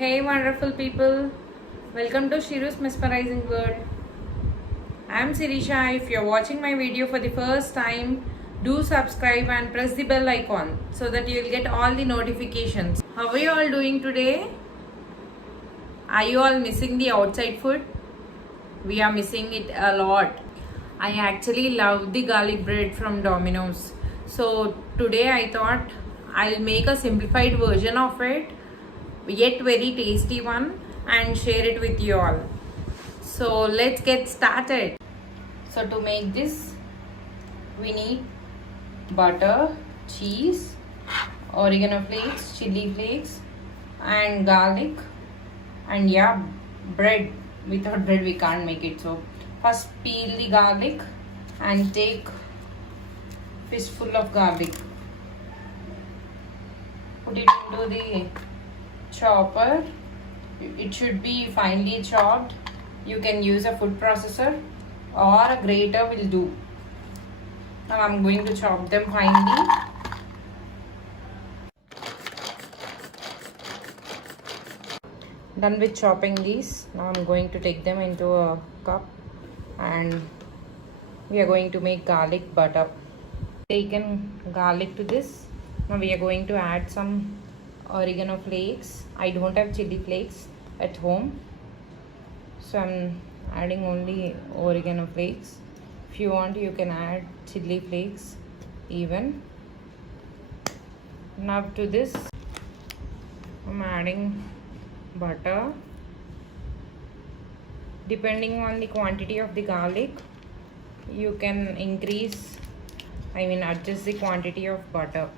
Hey, wonderful people, welcome to Shiru's Mesmerizing World. I am Sirisha. If you're watching my video for the first time, do subscribe and press the bell icon so that you'll get all the notifications. How are you all doing today? Are you all missing the outside food? We are missing it a lot. I actually love the garlic bread from Domino's. So today I thought I'll make a simplified version of it, yet very tasty one, and share it with you all. So let's get started. So to make this, we need butter, cheese, oregano flakes, chili flakes, and garlic, and yeah, bread. Without bread we can't make it. So first peel the garlic and take fistful of garlic. Put it into the chopper. It should be finely chopped. You can use a food processor or a grater will do. Now I'm going to chop them finely. Done with chopping these. Now I'm going to take them into a cup and we are going to make garlic butter. Taken garlic to this. Now we are going to add some oregano flakes. I don't have chili flakes at home, so I'm adding only oregano flakes. If you want, you can add chili flakes even. Now to this I'm adding butter. Depending on the quantity of the garlic, you can adjust the quantity of butter.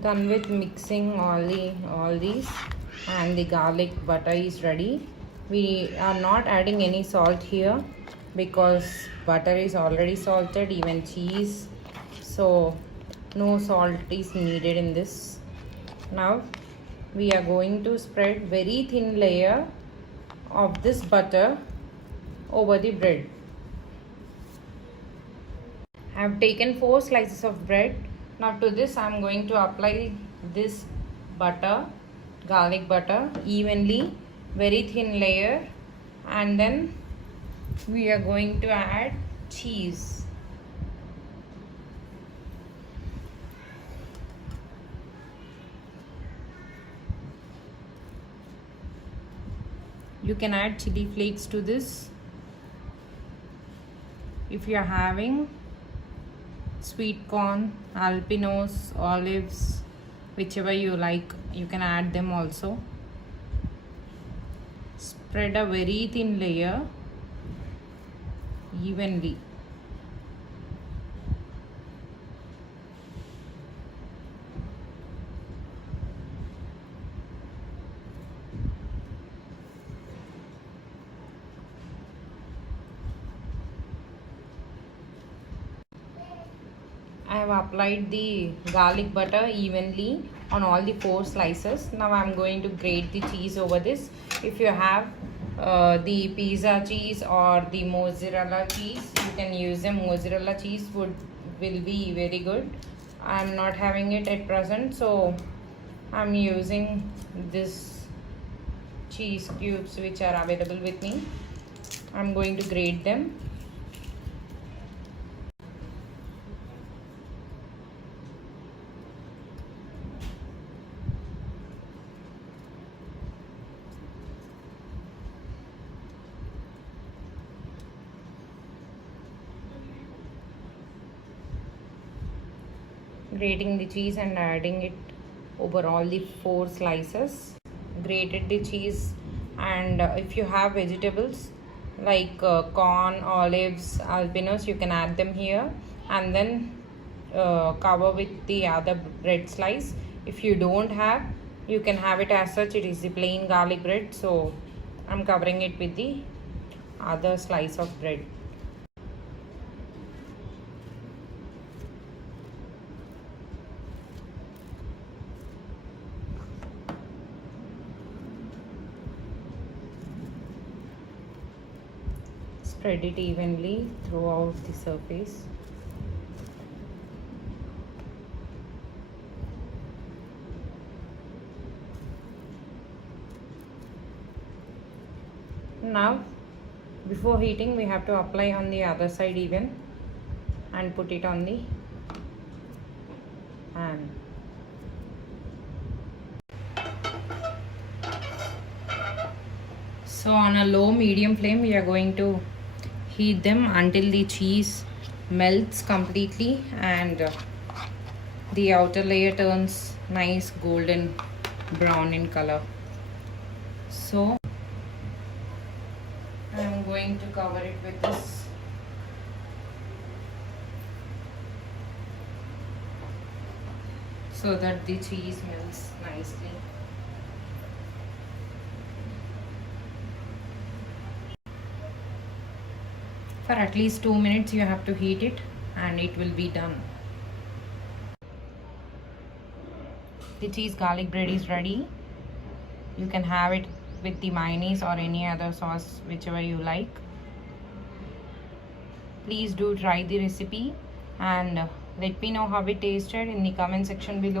Done with mixing all these, and the garlic butter is ready. We are not adding any salt here because butter is already salted, even cheese, so no salt is needed in this. Now we are going to spread very thin layer of this butter over the bread. I have taken 4 slices of bread. Now to this I am going to apply this butter, garlic butter, evenly, very thin layer, and then we are going to add cheese. You can add chili flakes to this. If you are having sweet corn, alpinos, olives, whichever you like, you can add them also. Spread a very thin layer evenly. I have applied the garlic butter evenly on all the 4 slices. Now I am going to grate the cheese over this. If you have the pizza cheese or the mozzarella cheese, you can use them. Mozzarella cheese will be very good. I am not having it at present, so I am using this cheese cubes which are available with me. I am going to grate them. Grating the cheese and adding it over all the 4 slices. Grated the cheese, and if you have vegetables like corn, olives, alpinos, you can add them here, and then cover with the other bread slice. If you don't have, you can have it as such. It is the plain garlic bread, so I'm covering it with the other slice of bread. Spread it evenly throughout the surface. Now before heating we have to apply on the other side even and put it on the pan. So on a low medium flame we are going to heat them until the cheese melts completely and the outer layer turns nice golden brown in color. So I am going to cover it with this so that the cheese melts nicely. For at least 2 minutes you have to heat it and it will be done. The cheese garlic bread is ready. You can have it with the mayonnaise or any other sauce, whichever you like. Please do try the recipe and let me know how it tasted in the comment section below.